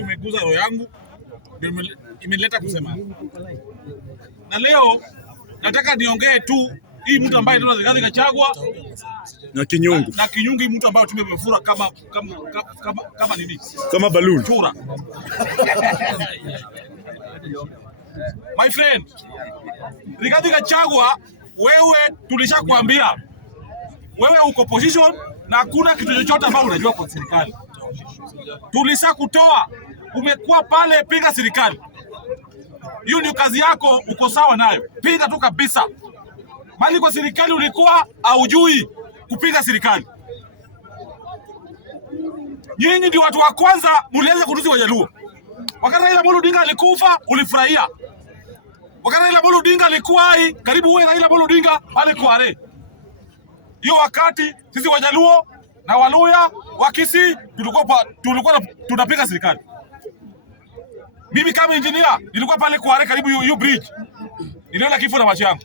Imeguza roho yangu, imeleta kusema. Na leo nataka niongee tu hii mtu ambaye ndio Rigathi Gachagua na Kinyungu. Na Kinyungu mtu ambaye tumemfura kama nini? Kama balloon. Chura. My friend, Rigathi Gachagua, wewe tulishakwambia wewe uko position na hakuna kitu chochote ambao unajua kwa serikali. Tulishakutoa, umekuwa pale, piga serikali. Hiyo ndio kazi yako, uko sawa nayo. Piga tu kabisa. Bali kwa serikali ulikuwa haujui kupiga serikali. Nyinyi ndio watu wa kwanza mlianza kutusi Wajaluo. Wakati Raila Amolo Odinga alikufa, ulifurahia. Wakati Raila Amolo Odinga alikuwa hai, karibu wewe Raila Amolo Odinga pale Kware. Hiyo wakati sisi Wajaluo na Waluya wa Kisii tulikuwa tunapiga serikali. Mimi kama engineer nilikuwa pale Kware karibu hiyo bridge. Niliona kifo na macho yangu.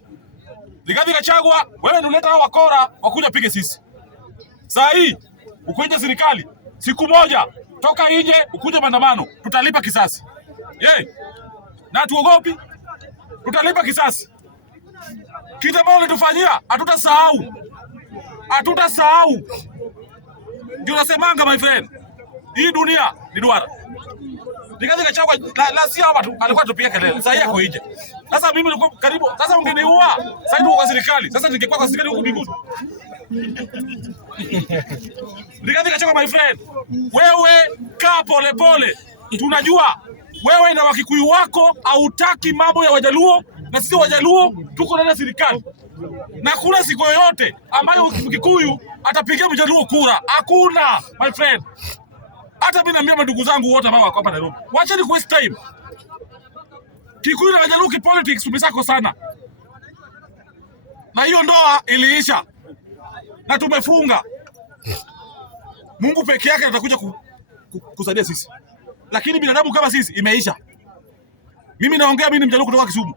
Rigathi Gachagua, wewe ndio unaleta hao wakora wakuja pige sisi. Saa hii ukuje serikali siku moja toka nje ukuje maandamano, tutalipa kisasi. Na tuogopi, tutalipa kisasi. Kitu ambacho ulitufanyia hatutasahau. Hatutasahau. Ndio nasemanga my friend. Hii dunia ni duara. Rigathi Gachagua la si hapa tu alikuwa tupiga kelele. Sasa yeye ako nje. Sasa mimi nilikuwa karibu. Sasa ungeniua. Sasa ndio kwa serikali. Sasa ningekuwa kwa serikali huko mbinguni. Rigathi Gachagua my friend. Wewe kaa pole pole. Tunajua wewe na Wakikuyu wako hautaki mambo ya Wajaluo na sisi Wajaluo tuko ndani ya serikali. Na kuna siku yoyote ambayo Kikuyu atapigia Mjaluo kura. Hakuna my friend. Hata mimi naambia ndugu zangu wote ambao wako hapa Nairobi, wacheni ku waste time. Kikuyu na Wajaluo politics tumesako sana. Na hiyo ndoa iliisha. Na tumefunga. Mungu peke yake atakuja kusaidia sisi. Lakini binadamu kama sisi imeisha. Mimi naongea, mimi ni Mjaluo kutoka Kisumu.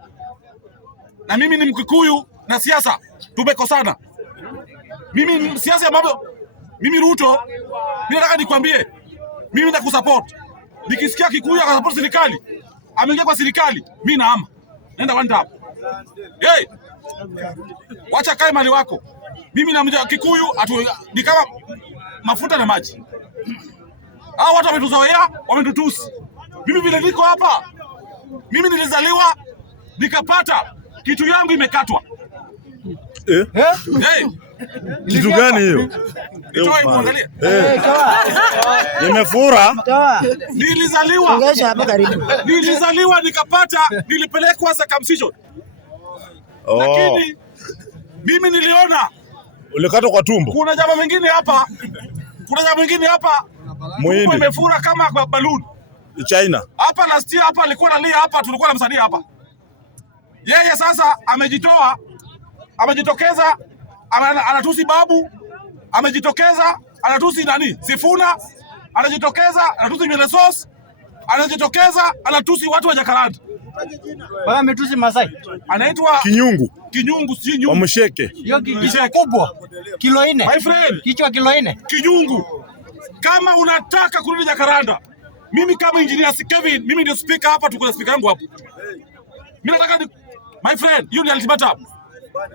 Na mimi ni Mkikuyu na siasa tumekosana. Mimi siasa ya mambo, mimi Ruto, mimi nataka nikwambie, mimi nakusupport. Nikisikia Kikuyu akasupport serikali, ameingia kwa serikali, mimi naama. Nenda one tap. Wacha kae mali wako. Mimi na Kikuyu ni kama mafuta na maji. Hao watu wametuzoea, wametutusi. Mimi vile niko hapa, mimi nilizaliwa nikapata kitu yangu imekatwa. Kitu gani hiyo? Nitoe muangalie. Nimefura. Nilizaliwa nikapata, nilipelekwa circumcision. Lakini mimi niliona ulikatwa kwa tumbo. Kuna jamaa mwingine hapa. Tumbo imefura kama kwa balloon. China. Hapa last year hapa alikuwa analia hapa, tulikuwa namsaidia hapa. Yeye sasa amejitokeza, anatusi Babu, amejitokeza, anatusi nani? Sifuna, anajitokeza, anatusi Miresos, anajitokeza, anatusi watu wa Jakaranda. Baba ametusi Masai. Anaitwa Kinyungu, si nyungu. Wamsheke. Hiyo kichwa kubwa. Kilo 4. My friend. Kichwa kilo 4. Kinyungu. Kama unataka kurudi Jakaranda, mimi kama engineer Kevin, mimi ndio speaker hapa, tuko na speaker yangu hapo. Mimi nataka my friend, you need ultimatum.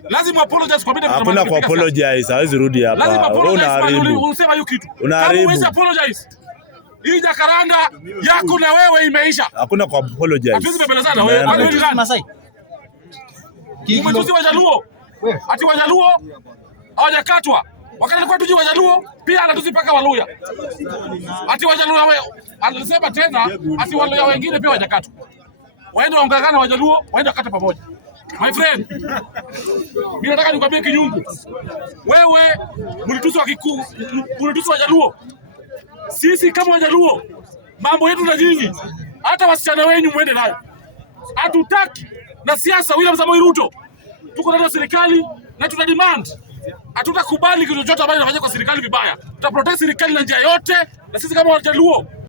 Lazima apologize kwa bidii. Hakuna ku apologize, hawezi rudi hapa. Lazima apologize, unasema hiyo kitu. Kama huwezi apologize, hii Jakaranda yako na wewe imeisha. Hakuna ku apologize. Hatuwezi bebelezana wewe. Wewe ni Masai. Umetusi Wajaluo. Ati Wajaluo hawajakatwa. Wakati alikuwa tuji Wajaluo pia anatusi paka Waluya. Ati Wajaluo wewe alisema tena ati Waluya wengine pia hawajakatwa. Waende waungane Wajaluo, waende wakate pamoja. My friend, mimi nataka nikwambie Kinyungu. Wewe mlitusi wa Kikuyu, mlitusi Wajaluo. Sisi kama Wajaluo, mambo yetu na nyinyi, hata wasichana wenyu muende nayo. Hatutaki na siasa William Samoei Ruto. Tuko ndani ya serikali na tuna demand. Hatutakubali kitu chochote ambacho kinafanyika kwa serikali vibaya. Tutaprotest serikali na njia yote, na sisi kama Wajaluo